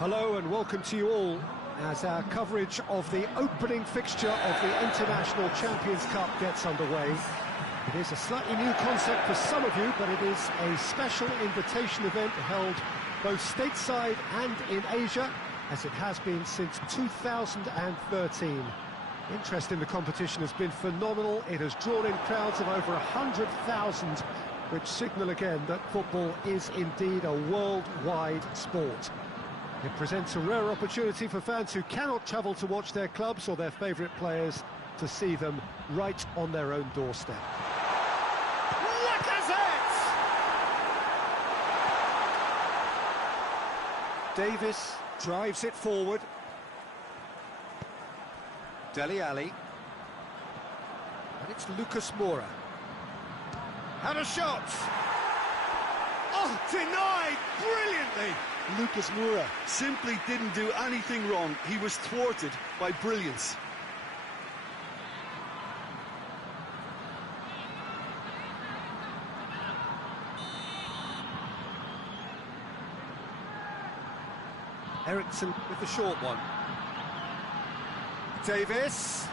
Hello and welcome to you all as our coverage of the opening fixture of the International Champions Cup gets underway. It is a slightly new concept for some of you, but it is a special invitation event held both stateside and in Asia, as it has been since 2013. Interest in the competition has been phenomenal. It has drawn in crowds of over 100,000, which signal again that football is indeed a worldwide sport. It presents a rare opportunity for fans who cannot travel to watch their clubs or their favourite players to see them right on their own doorstep. Lacazette! Davis drives it forward. Dele Alli. And it's Lucas Moura. Had a shot! Oh, denied brilliantly! Lucas Moura simply didn't do anything wrong. He was thwarted by brilliance. Ericsson with the short one. Davis.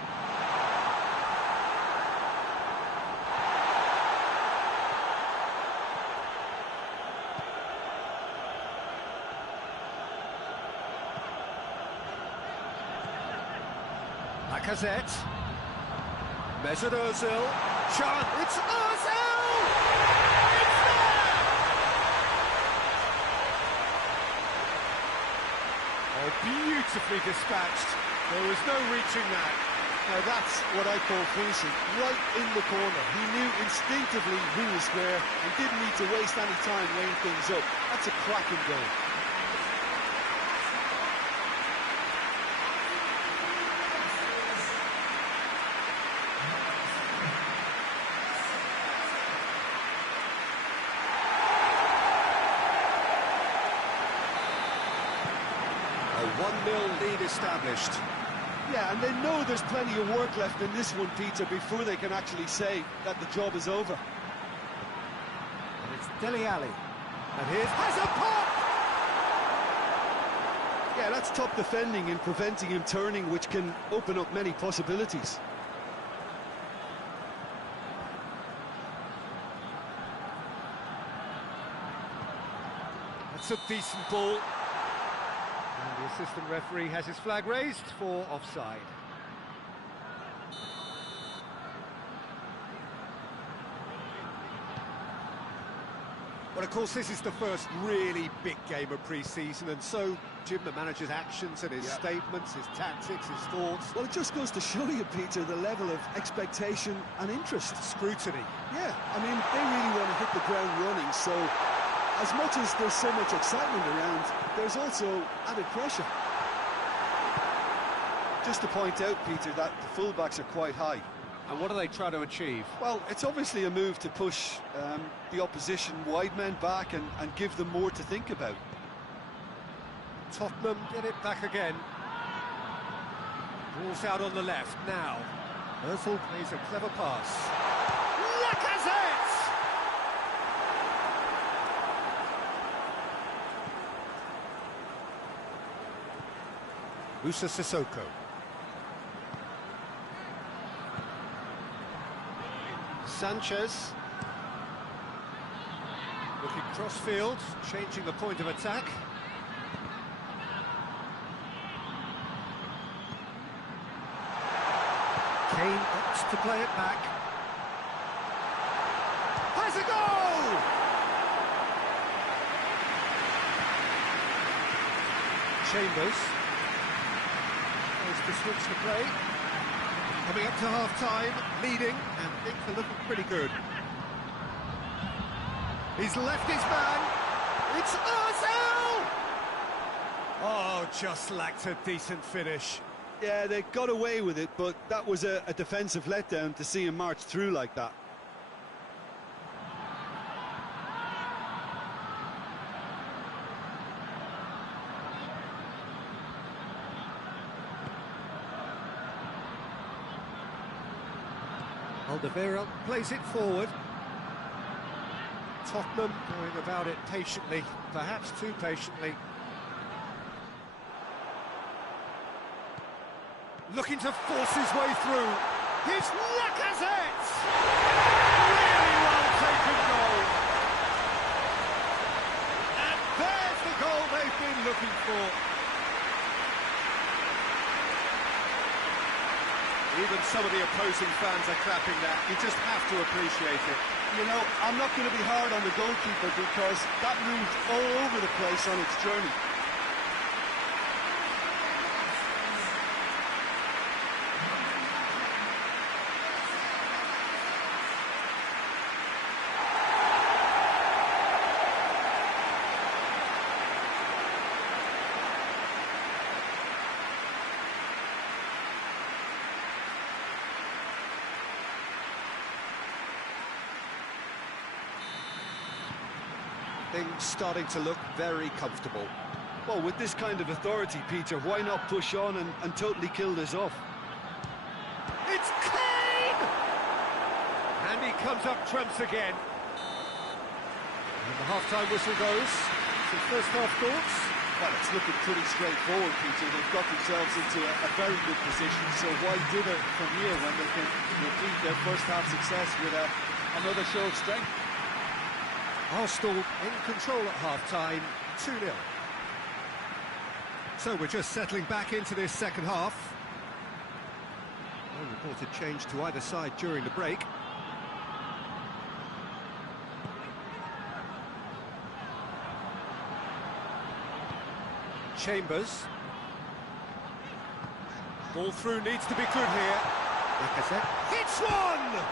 Lacazette. Mesut Ozil. Chance. It's Ozil! It's there! Oh, beautifully dispatched. There was no reaching that. Now that's what I call finishing, right in the corner. He knew instinctively who was square and didn't need to waste any time laying things up. That's a cracking goal. A 1-0 lead established. Yeah, and they know there's plenty of work left in this one, Peter, before they can actually say that the job is over. And it's Dele Alli. And here's has a pop! Yeah, that's top defending and preventing him turning, which can open up many possibilities. That's a decent ball. And the assistant referee has his flag raised for offside. Well, of course, this is the first really big game of pre-season, and so, Jim, the manager's actions and his statements, his tactics, his thoughts... Well, it just goes to show you, Peter, the level of expectation and interest. Scrutiny. Yeah, I mean, they really want to hit the ground running, so as much as there's so much excitement around, there's also added pressure. Just to point out, Peter, that the fullbacks are quite high. And what are they trying to achieve? Well, it's obviously a move to push the opposition wide men back and give them more to think about. Tottenham get it back again. Ball's out on the left now. Ozil plays a clever pass. Lacazette! Moussa Sissoko. Sanchez. Looking cross-field, changing the point of attack. Kane opts to play it back. Has a goal! Chambers. There's to switch the play. Coming up to half-time, leading, and things are looking pretty good. He's left his man. It's Ozil! Oh, just lacked a decent finish. Yeah, they got away with it, but that was a defensive letdown to see him march through like that. Alderweireld plays it forward. Tottenham going about it patiently, perhaps too patiently. Looking to force his way through. Here's Lacazette! Really well taken goal. And there's the goal they've been looking for. Even some of the opposing fans are clapping that. You just have to appreciate it. You know, I'm not going to be hard on the goalkeeper because that moved all over the place on its journey. Things starting to look very comfortable. Well, with this kind of authority, Peter, why not push on and totally kill this off? It's Kane! And he comes up trumps again. And the half-time whistle goes. Some first-half thoughts? Well, it's looking pretty straightforward, Peter. They've got themselves into a very good position, so why dither from here when they can repeat their first-half success with another show of strength? Arsenal in control at half-time, 2-0. So we're just settling back into this second half. No reported change to either side during the break. Chambers. Ball through needs to be good here. Lacazette. It's one!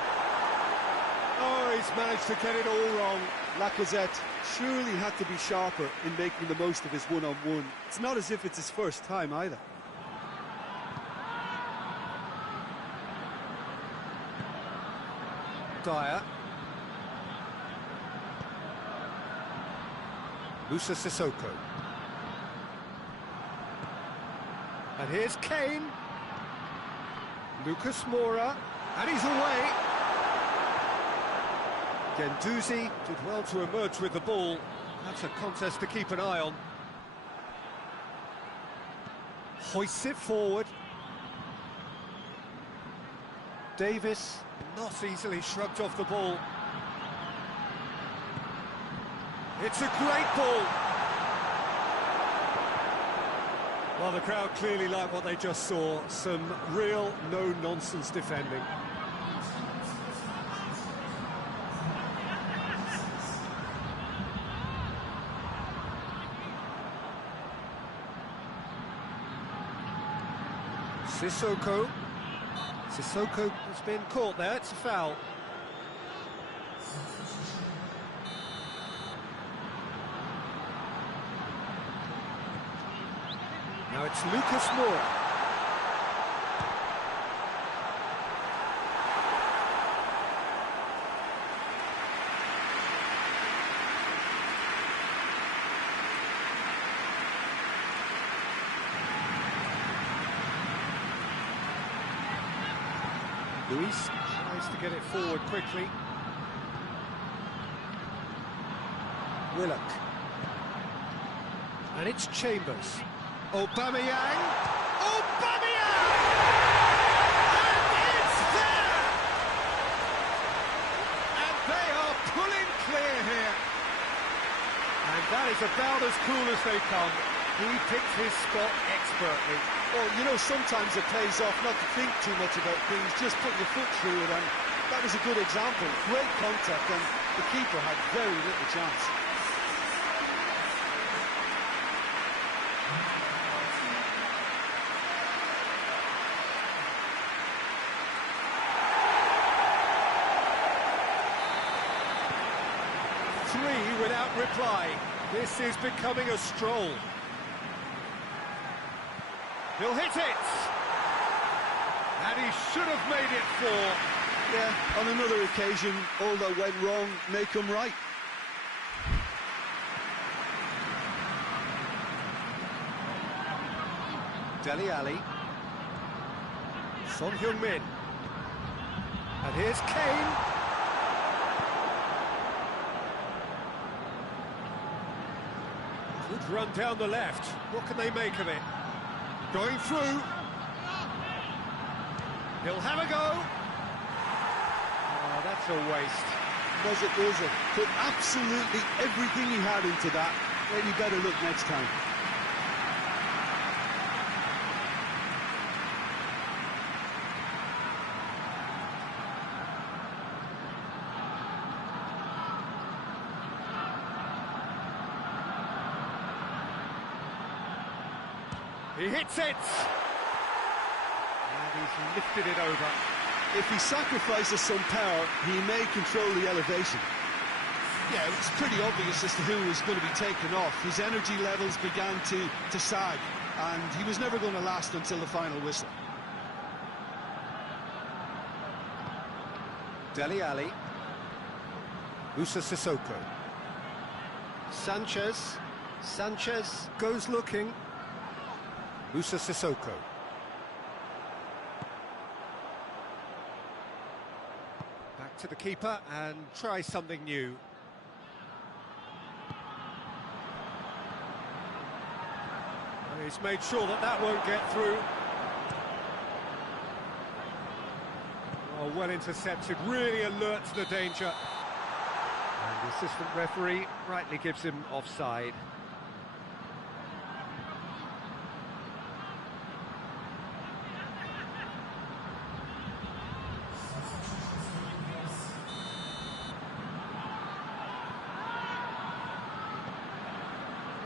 Oh, he's managed to get it all wrong. Lacazette surely had to be sharper in making the most of his one-on-one. It's not as if it's his first time either. Dyer. Moussa Sissoko. And here's Kane. Lucas Moura. And he's away. Guendouzi did well to emerge with the ball. That's a contest to keep an eye on. Hoists it forward. Davis not easily shrugged off the ball. It's a great ball. Well, the crowd clearly like what they just saw. Some real no-nonsense defending. Sissoko. Sissoko has been caught there, it's a foul. Now it's Lucas Moura. Luis tries to get it forward quickly. Willock. And it's Chambers. Aubameyang! Aubameyang! And it's there! And they are pulling clear here. And that is about as cool as they come. He picked his spot expertly. Well, you know, sometimes it pays off not to think too much about things, just put your foot through it, and that was a good example. Great contact, and the keeper had very little chance. Three without reply. This is becoming a stroll. He'll hit it! And he should have made it four. Yeah, on another occasion, all that went wrong may come right. Dele Alli. Son Heung-min. And here's Kane. Good run down the left. What can they make of it? Going through. He'll have a go. Oh, that's a waste. Was it? Put absolutely everything he had into that. Maybe better look next time. He hits it! And he's lifted it over. If he sacrifices some power, he may control the elevation. Yeah, it was pretty obvious as to who was going to be taken off. His energy levels began to sag, and he was never going to last until the final whistle. Dele Alli. Moussa Sissoko. Sanchez goes looking. Moussa Sissoko. Back to the keeper and try something new. And he's made sure that won't get through. Oh, well intercepted, really alert to the danger. And the assistant referee rightly gives him offside.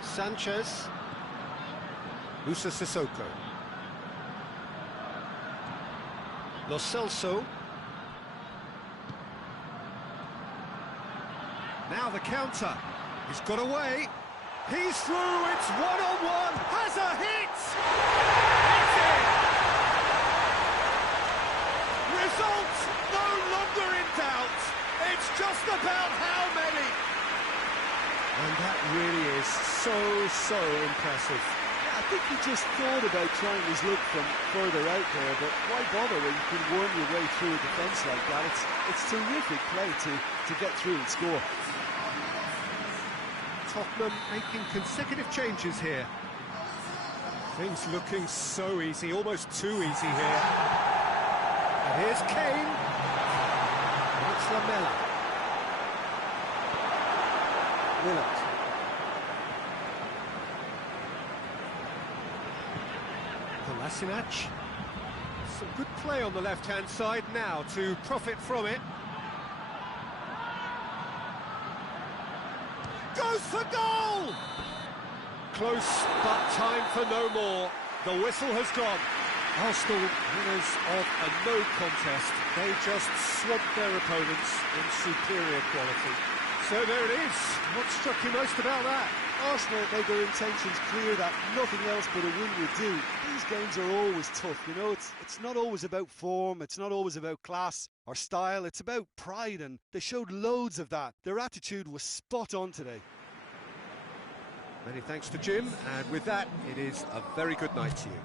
Sanchez. Moussa Sissoko. Lo Celso. Now the counter. He's got away. He's through. It's one-on-one. Has a hit. It's in. Result no longer in doubt. It's just about how many. And that really is so impressive. Yeah, I think he just thought about trying his luck from further out there, but why bother when you can worm your way through a defence like that? It's terrific play to get through and score. Tottenham making consecutive changes here. Things looking so easy, almost too easy here. And here's Kane. It's Lamela. Willett. Kolasinac. Some good play on the left-hand side now to profit from it. Goes for goal! Close, but time for no more. The whistle has gone. Arsenal, winners of a no contest. They just swamped their opponents in superior quality. So there it is. What struck you most about that? Arsenal made their intentions clear that nothing else but a win would do. These games are always tough, you know, it's not always about form, it's not always about class or style, it's about pride, and they showed loads of that. Their attitude was spot on today. Many thanks to Jim, and with that, it is a very good night to you.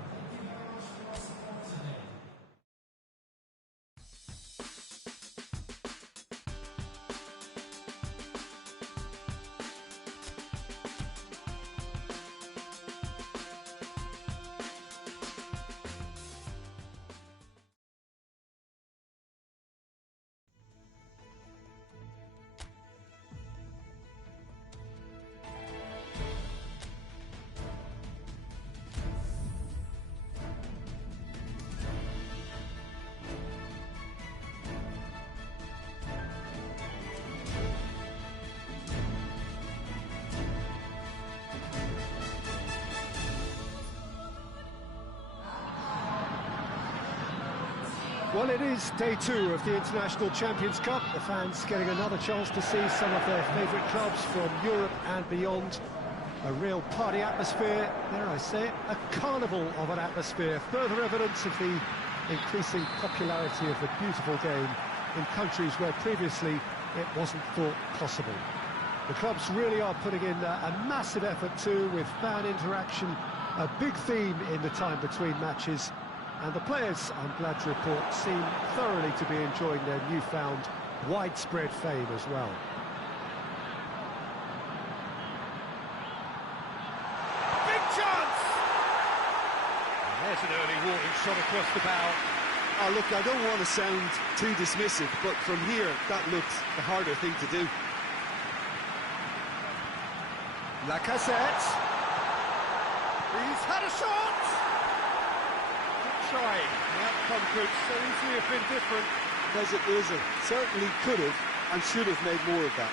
Well, it is day 2 of the International Champions Cup. The fans getting another chance to see some of their favourite clubs from Europe and beyond. A real party atmosphere, dare I say it, a carnival of an atmosphere. Further evidence of the increasing popularity of the beautiful game in countries where previously it wasn't thought possible. The clubs really are putting in a massive effort too, with fan interaction, a big theme in the time between matches. And the players, I'm glad to report, seem thoroughly to be enjoying their newfound widespread fame as well. Big chance! And there's an early warning shot across the bow. Oh, look, I don't want to sound too dismissive, but from here, that looked the harder thing to do. Lacazette. He's had a shot! Good try. The outcome could so easily have been different. Mesut Ozil certainly could have and should have made more of that.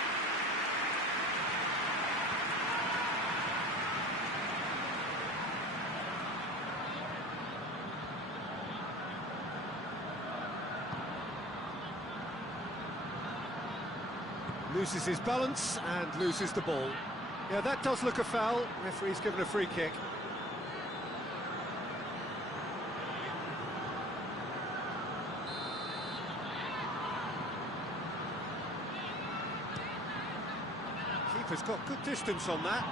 Loses his balance and loses the ball. Yeah, that does look a foul. Referee's given a free kick. Keeper's got good distance on that.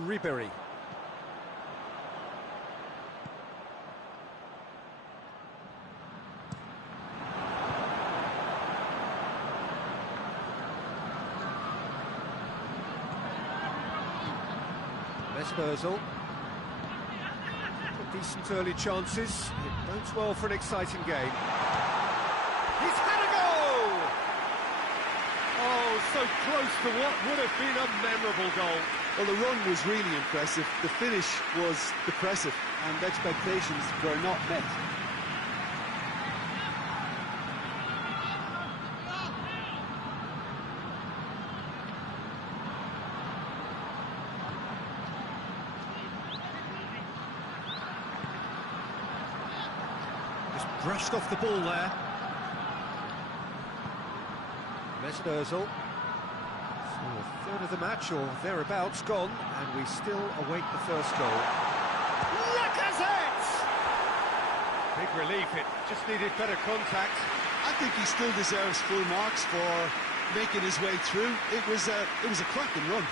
Ribéry. Ozil. Decent early chances. It bodes well for an exciting game. He's had a goal! Oh, so close to what would have been a memorable goal. Well, the run was really impressive. The finish was depressive, and expectations were not met. Brushed off the ball there. Mesut Ozil. So a third of the match or thereabouts gone, and we still await the first goal. Lacazette! Big relief, it just needed better contact. I think he still deserves full marks for making his way through. It was a cracking run.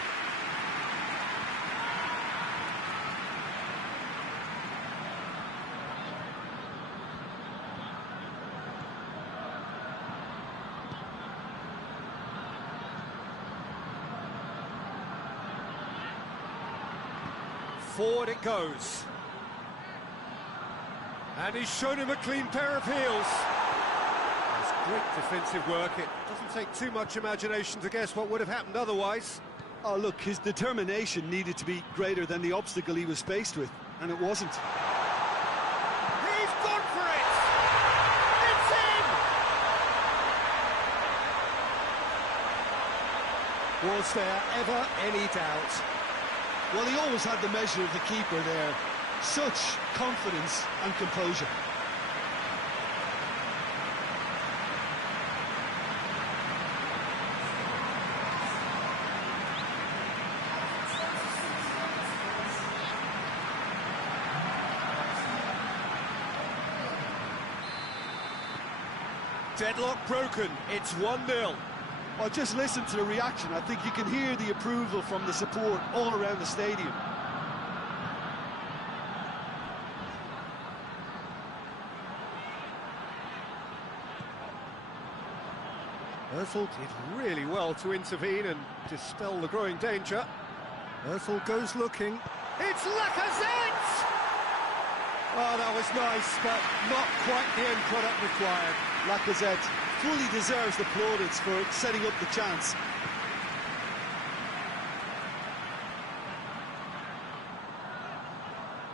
Forward it goes. And he's shown him a clean pair of heels. That's great defensive work. It doesn't take too much imagination to guess what would have happened otherwise. Oh, look, his determination needed to be greater than the obstacle he was faced with, and it wasn't. He's gone for it! It's in! Was there ever any doubt? Well, he always had the measure of the keeper there. Such confidence and composure. Deadlock broken. It's 1-0. Well, just listen to the reaction. I think you can hear the approval from the support all around the stadium. Ozil did really well to intervene and dispel the growing danger. Ozil goes looking. It's Lacazette! Oh, that was nice, but not quite the end product required. Lacazette fully deserves the plaudits for setting up the chance.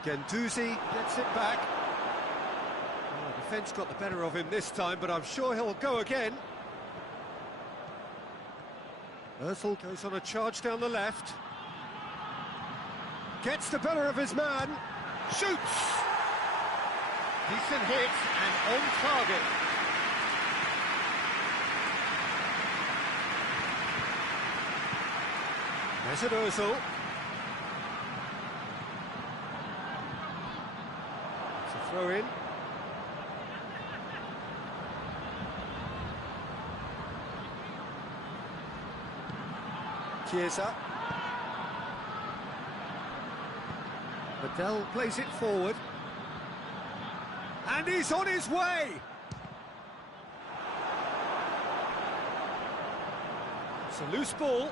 Guendouzi gets it back. Well, the defence got the better of him this time, but I'm sure he'll go again. Ozil goes on a charge down the left. Gets the better of his man. Shoots! Decent hit and on target. Mesut Ozil. It's a throw in. Chiesa. Adel plays it forward. And he's on his way! It's a loose ball.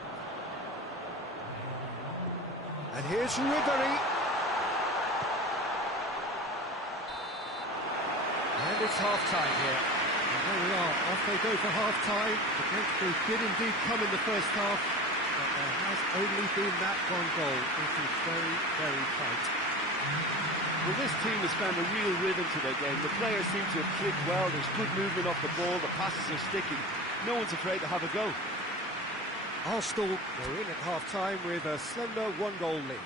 And here's Ribéry. And it's half-time here. And there we are, off they go for half-time. The breakthrough did indeed come in the first half, but there has only been that one goal. It is very, very tight. Well, this team has found a real rhythm to their game. The players seem to have clicked well. There's good movement off the ball. The passes are sticking. No one's afraid to have a go. Arsenal were in at half-time with a slender one-goal lead.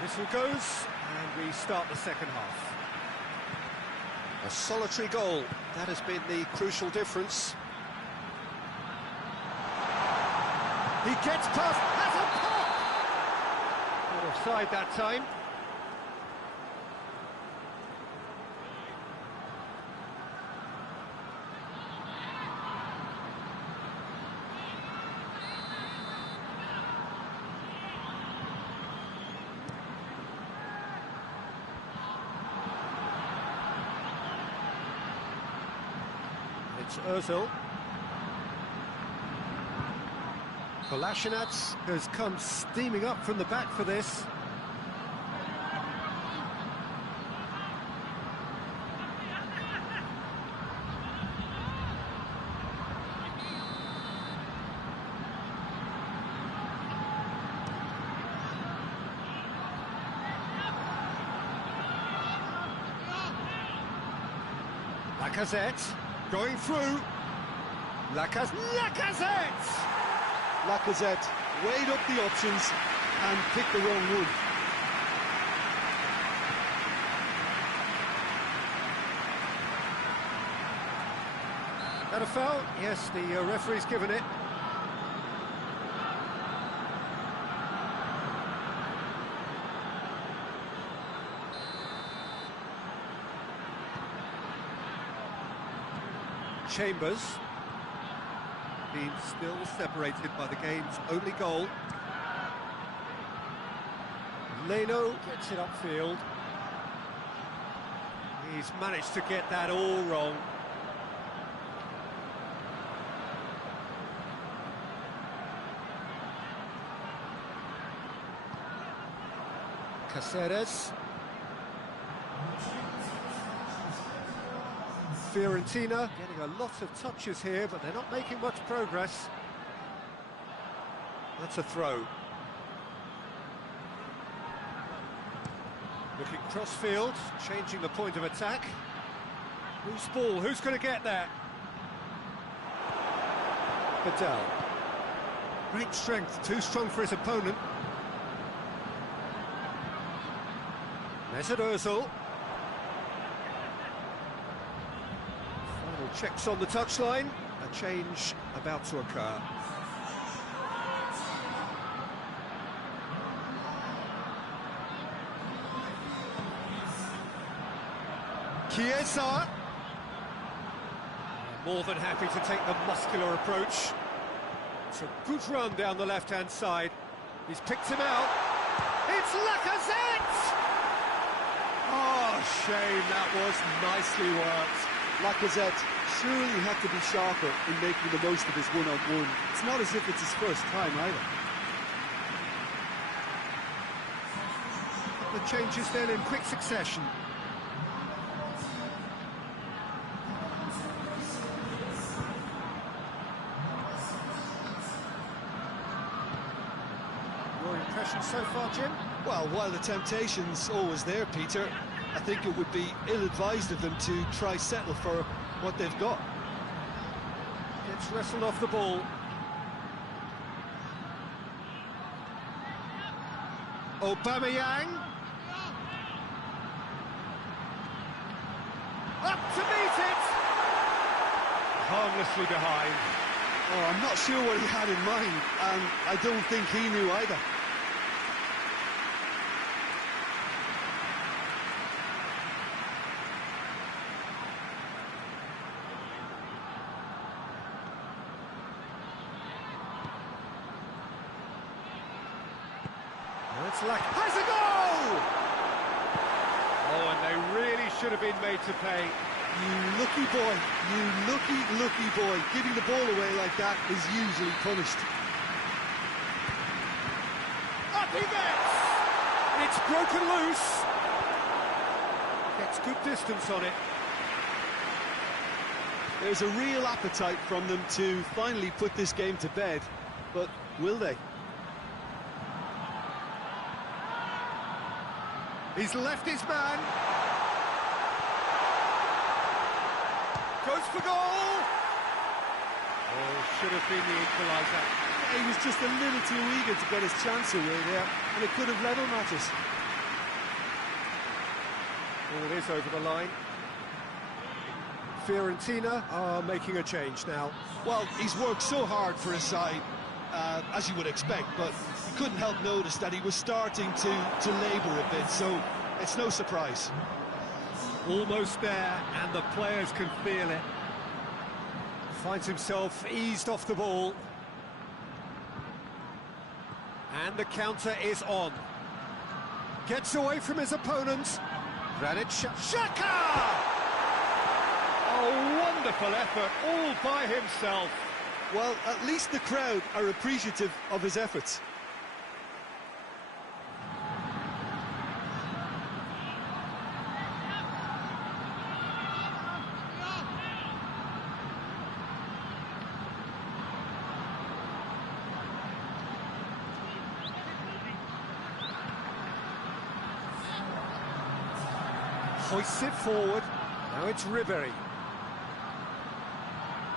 Whistle goes, and we start the second half. A solitary goal, that has been the crucial difference. He gets past, has a pop! Not offside that time. It's Ozil. Kolasinac has come steaming up from the back for this. Lacazette. Going through. Lacazette! Lacazette weighed up the options and picked the wrong one. That a foul? Yes, the referee's given it. Chambers being still separated by the game's only goal. Leno gets it upfield. He's managed to get that all wrong. Caceres. Fiorentina getting a lot of touches here, but they're not making much progress. That's a throw. Looking cross-field, changing the point of attack. Whose ball? Who's going to get that? Vidal. Great strength, too strong for his opponent. Mesut Ozil. Checks on the touchline, a change about to occur. Chiesa. More than happy to take the muscular approach. It's a good run down the left-hand side. He's picked him out. It's Lacazette! Oh, shame, that was nicely worked. Lacazette surely had to be sharper in making the most of his one-on-one. It's not as if it's his first time either. The changes then in quick succession. Your impression so far, Jim? Well, while the temptation's always there, Peter, I think it would be ill-advised of them to try settle for what they've got. Gets wrestled off the ball. Aubameyang. Up to meet it! Harmlessly behind. Oh, I'm not sure what he had in mind, and I don't think he knew either. It's like has a goal! Oh, and they really should have been made to pay. You lucky boy, you lucky boy. Giving the ball away like that is usually punished. Up he gets! It's broken loose. Gets good distance on it. There's a real appetite from them to finally put this game to bed, but will they? He's left his man. Goes for goal. Oh, should have been the equaliser. He was just a little too eager to get his chance away there, and it could have level matters. Ball is over the line. Fiorentina are making a change now. Well, he's worked so hard for his side, as you would expect, but you couldn't help notice that he was starting to labour a bit, so it's no surprise. Almost there, and the players can feel it. Finds himself eased off the ball. And the counter is on. Gets away from his opponent. Granit Xhaka! Oh, wonderful effort, all by himself. Well, at least the crowd are appreciative of his efforts. Hoists it forward. Now it's Ribéry.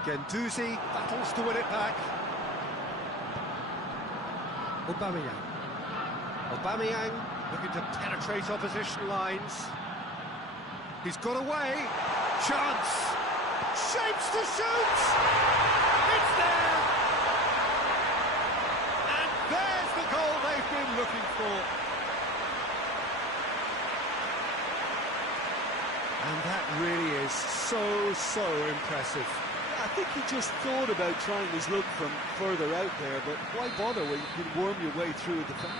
Guendouzi battles to win it back. Aubameyang looking to penetrate opposition lines. He's got away. Chance. Shapes to shoot. It's there. And there's the goal they've been looking for. And that really is so impressive. I think he just thought about trying his luck from further out there, but why bother when you can worm your way through a defence?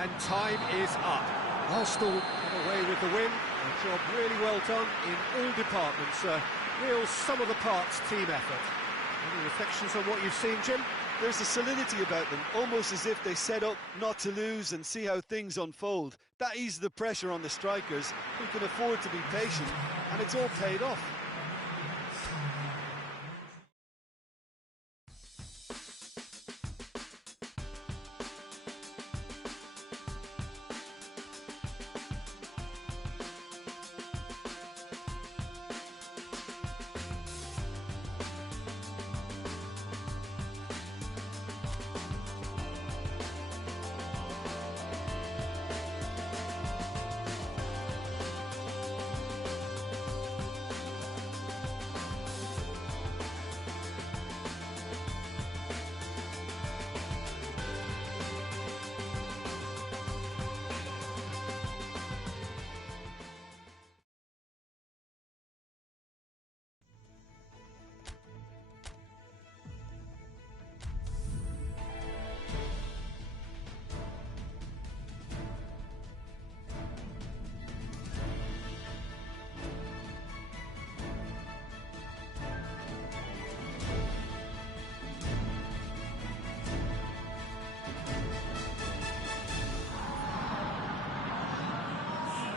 And time is up. Arsenal get away with the win. A job really well done in all departments. A real sum-of-the-parts team effort. Any reflections on what you've seen, Jim? There's a solidity about them, almost as if they set up not to lose and see how things unfold. That eases the pressure on the strikers, who can afford to be patient, and it's all paid off.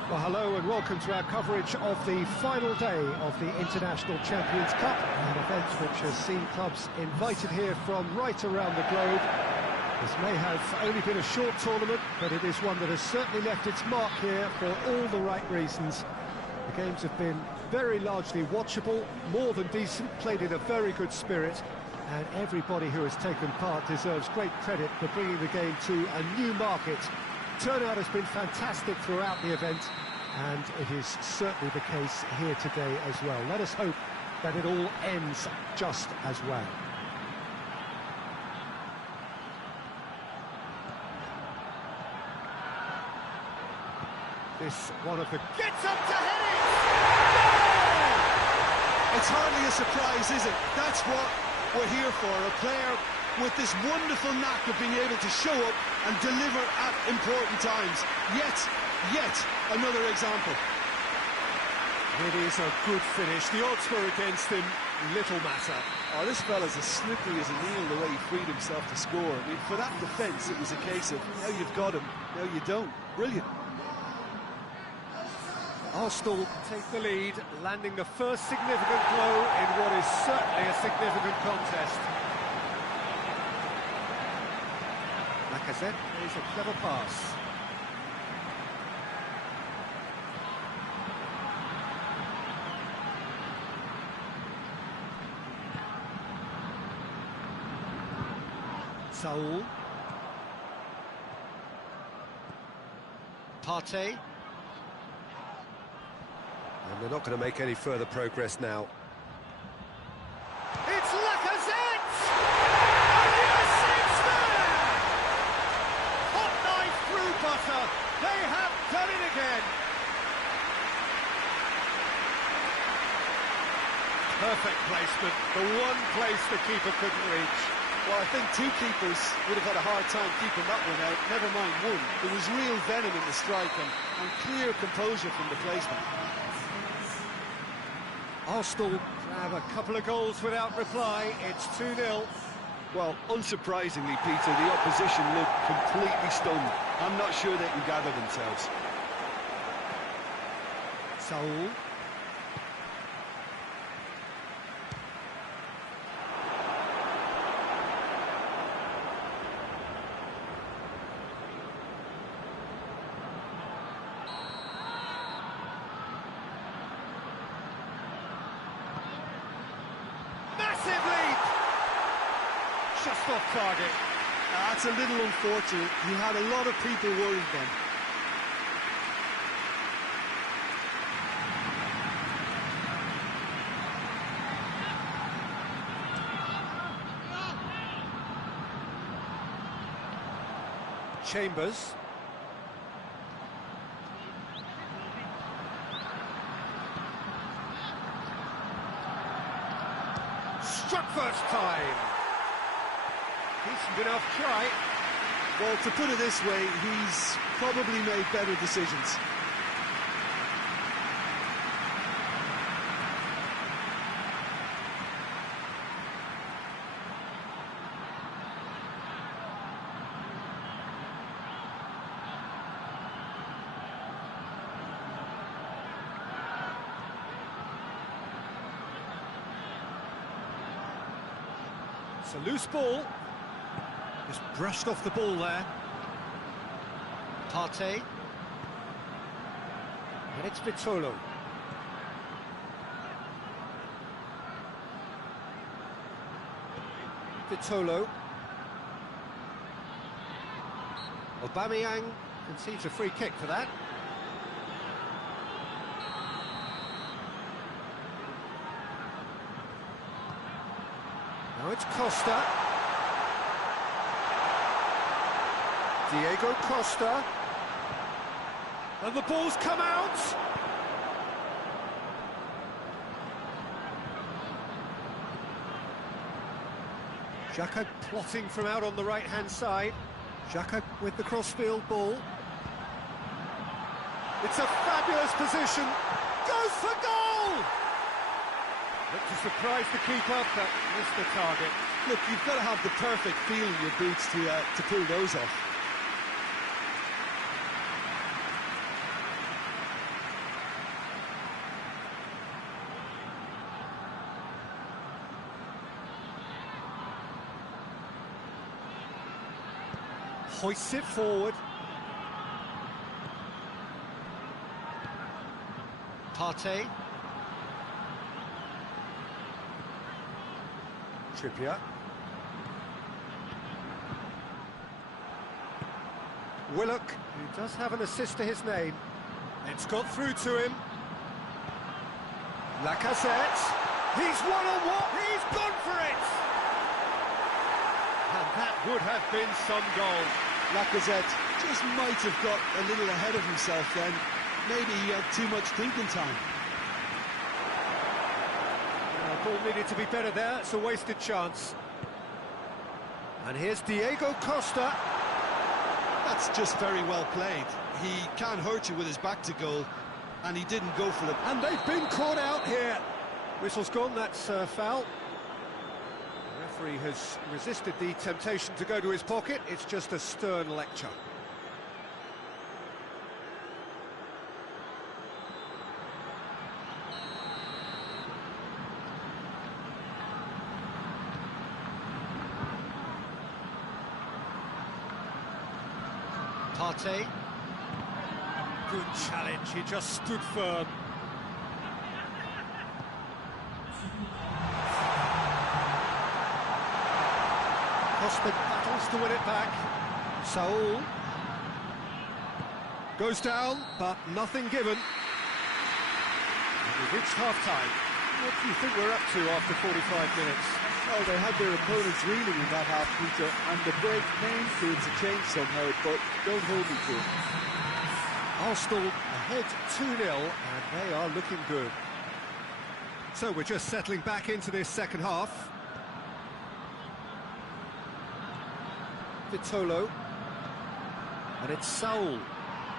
Well, hello and welcome to our coverage of the final day of the International Champions Cup, an event which has seen clubs invited here from right around the globe. This may have only been a short tournament, but it is one that has certainly left its mark here for all the right reasons. The games have been very largely watchable, more than decent, played in a very good spirit, and everybody who has taken part deserves great credit for bringing the game to a new market. Turnout has been fantastic throughout the event, and it is certainly the case here today as well. Let us hope that it all ends just as well. This one of the... Gets up to head it! It's hardly a surprise, is it? That's what we're here for, a player with this wonderful knack of being able to show up and deliver at important times. Yet another example. It is a good finish. The odds were against him. Little matter. Oh, this fella's as slippery as a needle the way he freed himself to score. I mean, for that defence, it was a case of, now you've got him, now you don't. Brilliant. Arsenal take the lead, landing the first significant blow in what is certainly a significant contest. Lacazette plays a clever pass. Saul. Partey. And they're not going to make any further progress now. It's Lacazette! And the assist there! Hot knife through butter. They have done it again. Perfect placement. The one place the keeper couldn't reach. Well, I think two keepers would have had a hard time keeping that one out, never mind one. There was real venom in the strike and clear composure from the placement. Arsenal grab a couple of goals without reply. It's 2-0. Well, unsurprisingly, Peter, the opposition look completely stunned. I'm not sure they can gather themselves. Saul. Just off target. That's a little unfortunate. He had a lot of people worried then. Chambers. Struck first time. Decent enough try. Well, to put it this way, he's probably made better decisions. It's a loose ball. Just brushed off the ball there. Partey. And it's Vitolo. Vitolo. Aubameyang conceives a free kick for that. Now it's Costa. Diego Costa. And the ball's come out. Xhaka plotting from out on the right-hand side. Xhaka with the crossfield ball. It's a fabulous position. Goes for goal! Looked to surprise the keeper, but missed the target. Look, you've got to have the perfect feel in your boots to pull those off. Hoists it forward. Partey. Trippier. Willock, who does have an assist to his name. It's got through to him. Lacazette. He's one-on-one. He's gone for it. And that would have been some goal. Lacazette just might have got a little ahead of himself then. Maybe he had too much thinking time. Ball needed to be better there. It's a wasted chance. And here's Diego Costa. That's just very well played. He can hurt you with his back to goal, and he didn't go for it. And they've been caught out here. Whistle's gone, that's foul. Referee has resisted the temptation to go to his pocket. It's just a stern lecture. Partey. Good challenge, he just stood firm. Costa battles to win it back. Saul. Goes down, but nothing given. We've reached half-time. What do you think we're up to after 45 minutes? Well, they had their opponents reeling in that half, Peter, and the break may influence a change somehow, but don't hold me to it. Arsenal ahead 2-0, and they are looking good. So we're just settling back into this second half. Vitolo. And it's Saul.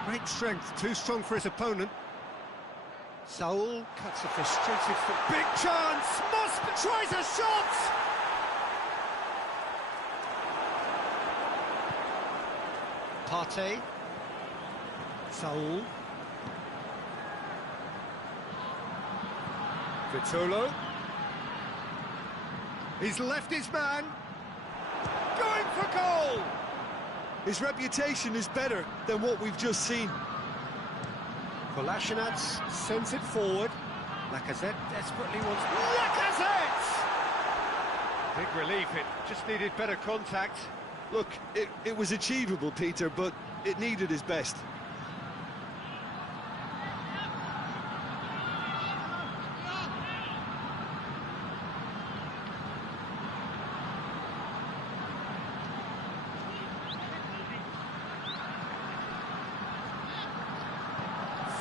Great strength, too strong for his opponent. Saul cuts a frustrated foot. Big chance! Moss tries a shot! Partey. Saul. Vitolo. He's left his man. Going for goal! His reputation is better than what we've just seen. Kolasinac sends it forward. Lacazette desperately wants... Lacazette! Big relief, it just needed better contact. Look, it was achievable, Peter, but it needed his best.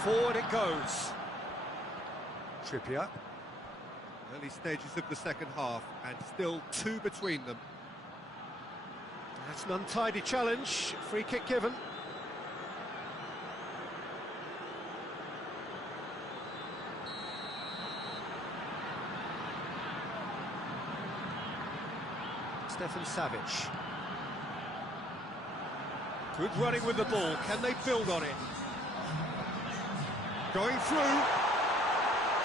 Forward it goes. Trippier. Early stages of the second half, and still two between them. That's an untidy challenge. Free kick given. Stefan Savic. Good running with the ball. Can they build on it? Going through.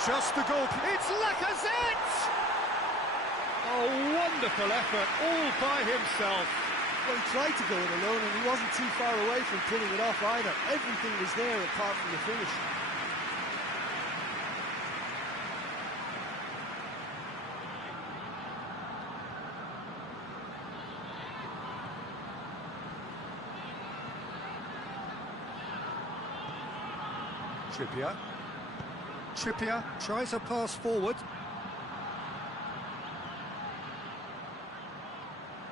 Just the goal. It's Lacazette! A wonderful effort, all by himself. Well, he tried to go it alone, and he wasn't too far away from pulling it off either. Everything was there apart from the finish. Trippier. Trippier tries a pass forward.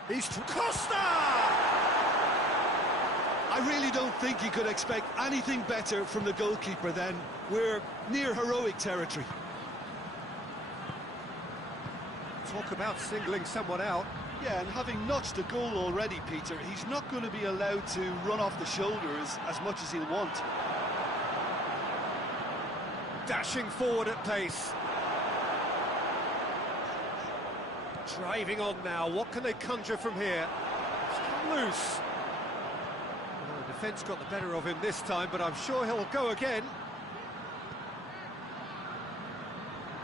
He's Costa! I really don't think you could expect anything better from the goalkeeper then. We're near heroic territory. Talk about singling someone out. Yeah, and having notched a goal already, Peter, he's not going to be allowed to run off the shoulders as much as he'll want. Dashing forward at pace. Driving on now, what can they conjure from here? It's come loose. Well, the defence got the better of him this time, but I'm sure he'll go again.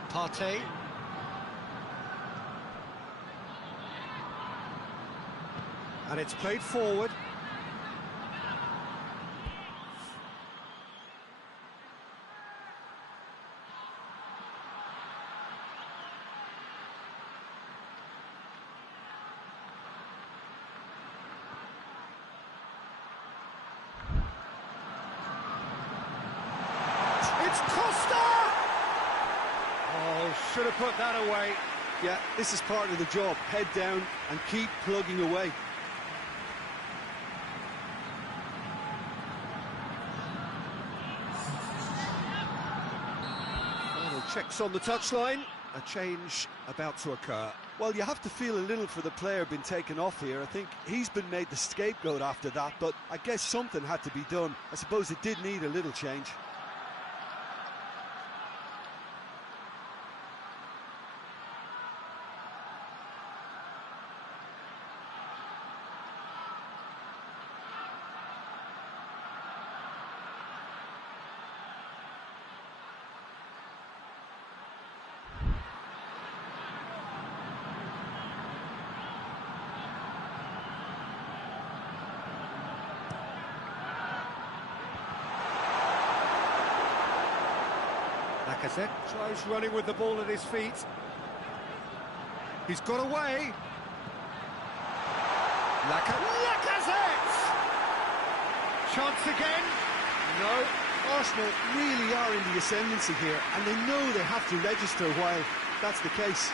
Partey. And it's played forward. It's Costa! Oh, should have put that away. Yeah, this is part of the job. Head down and keep plugging away. Final checks on the touchline. A change about to occur. Well, you have to feel a little for the player being taken off here. I think he's been made the scapegoat after that, but I guess something had to be done. I suppose it did need a little change. Lacazette. Tries running with the ball at his feet. He's got away. Lacazette! Chance again. No, Arsenal really are in the ascendancy here, and they know they have to register while that's the case.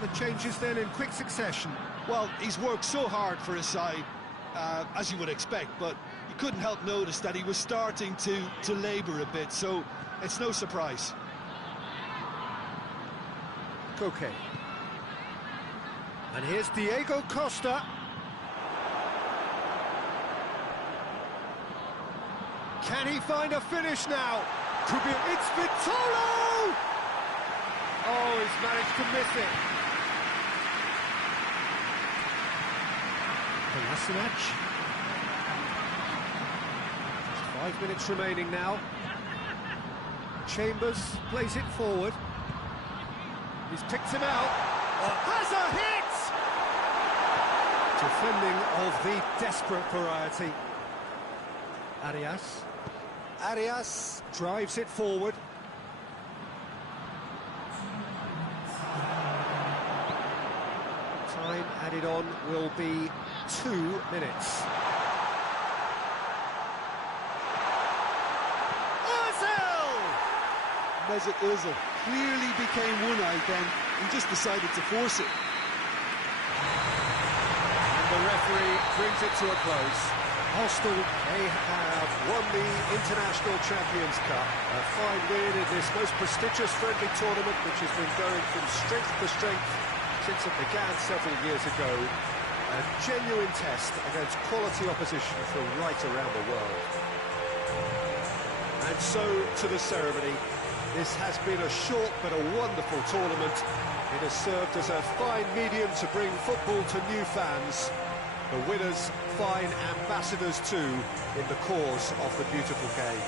The changes then in quick succession. Well, he's worked so hard for his side, as you would expect, but you couldn't help notice that he was starting to labour a bit, so it's no surprise. Koke. And here's Diego Costa. Can he find a finish now? Could be. It's Vitolo! Oh, he's managed to miss it. Kolasinac. 5 minutes remaining now. Chambers plays it forward. He's picked him out. Has a hit! Defending of the desperate variety. Arias. Arias drives it forward. Time added on will be 2 minutes. Mesut Ozil clearly became one-eyed then. He just decided to force it. And the referee brings it to a close. Arsenal, they have won the International Champions Cup. A fine win in this most prestigious friendly tournament, which has been going from strength to strength since it began several years ago. A genuine test against quality opposition from right around the world. And so to the ceremony. This has been a short but a wonderful tournament. It has served as a fine medium to bring football to new fans. The winners, fine ambassadors too, in the cause of the beautiful game.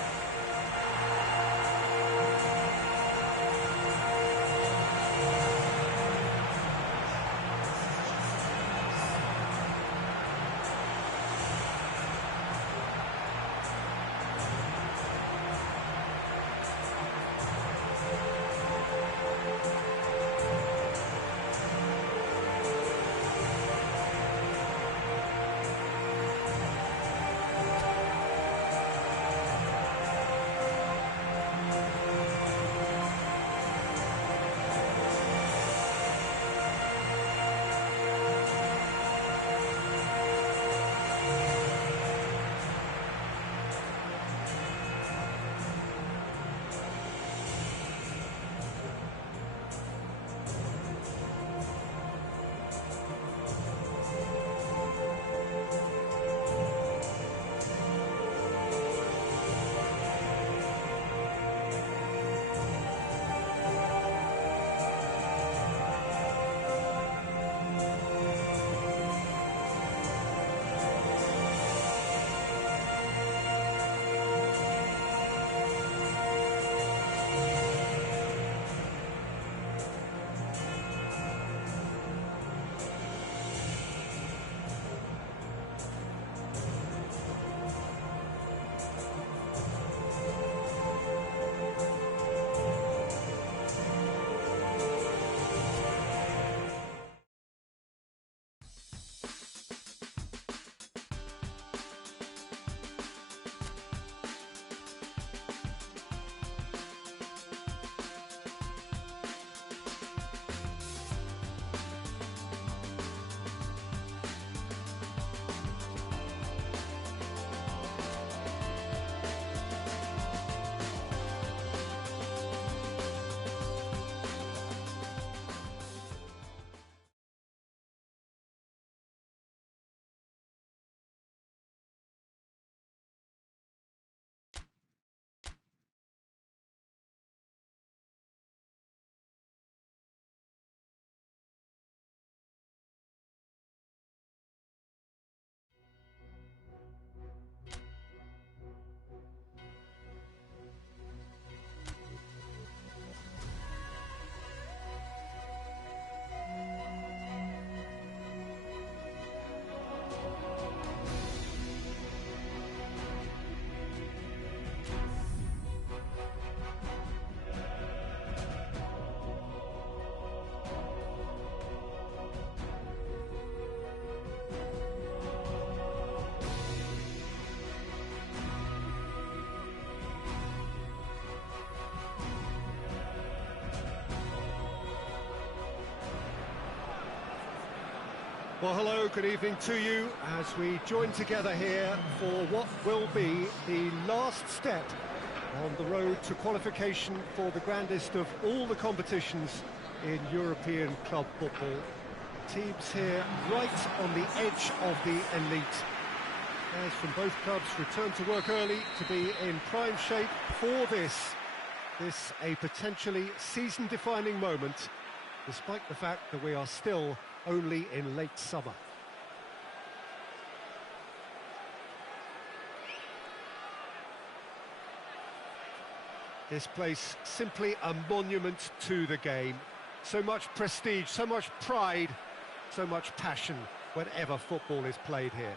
Well, hello, good evening to you as we join together here for what will be the last step on the road to qualification for the grandest of all the competitions in European club football. Teams here right on the edge of the elite. Players from both clubs return to work early to be in prime shape for this a potentially season-defining moment, despite the fact that we are still only in late summer. This place simply a monument to the game. So much prestige, so much pride, so much passion whenever football is played here.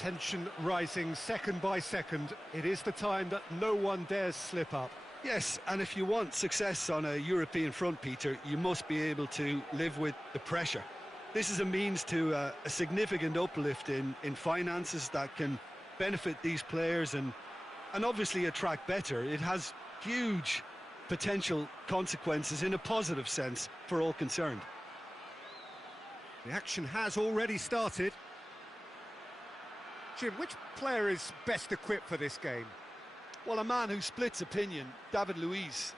Tension rising second by second. It is the time that no one dares slip up. Yes, and if you want success on a European front, Peter, you must be able to live with the pressure. This is a means to a significant uplift in finances that can benefit these players and obviously attract better. It has huge potential consequences in a positive sense for all concerned. The action has already started. Jim, which player is best equipped for this game? Well, a man who splits opinion, David Luiz.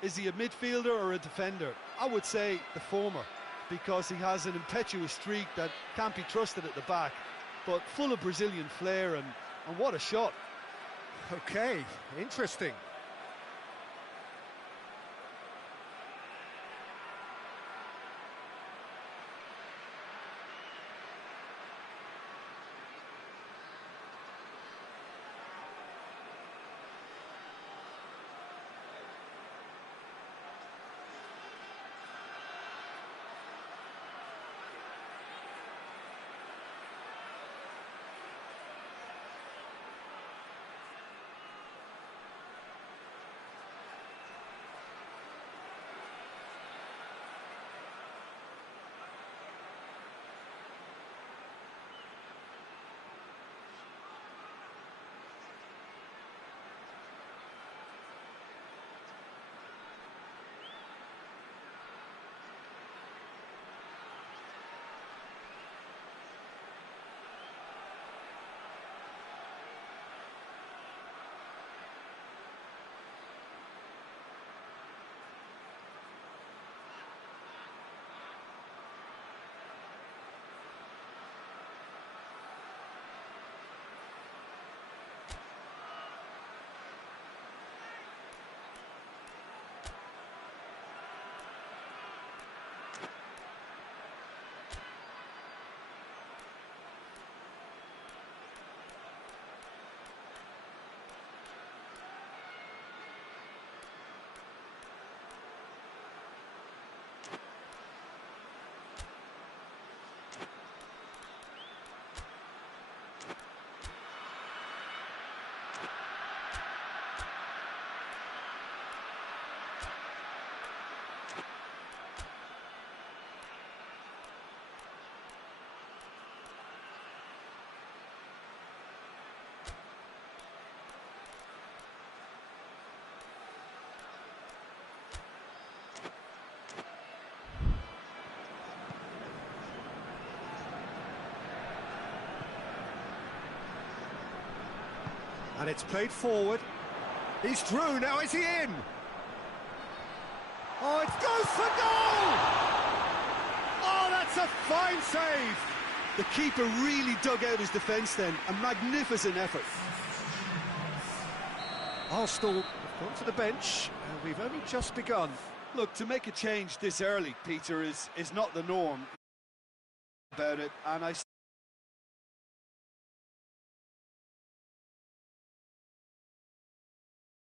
Is he a midfielder or a defender? I would say the former, because he has an impetuous streak that can't be trusted at the back, but full of Brazilian flair, and what a shot. Okay, interesting. And it's played forward. He's through, now is he in? Oh, it goes for goal! Oh, that's a fine save! The keeper really dug out his defence then. A magnificent effort. Arsenal have gone to the bench, and we've only just begun. Look, to make a change this early, Peter, is not the norm about it, and I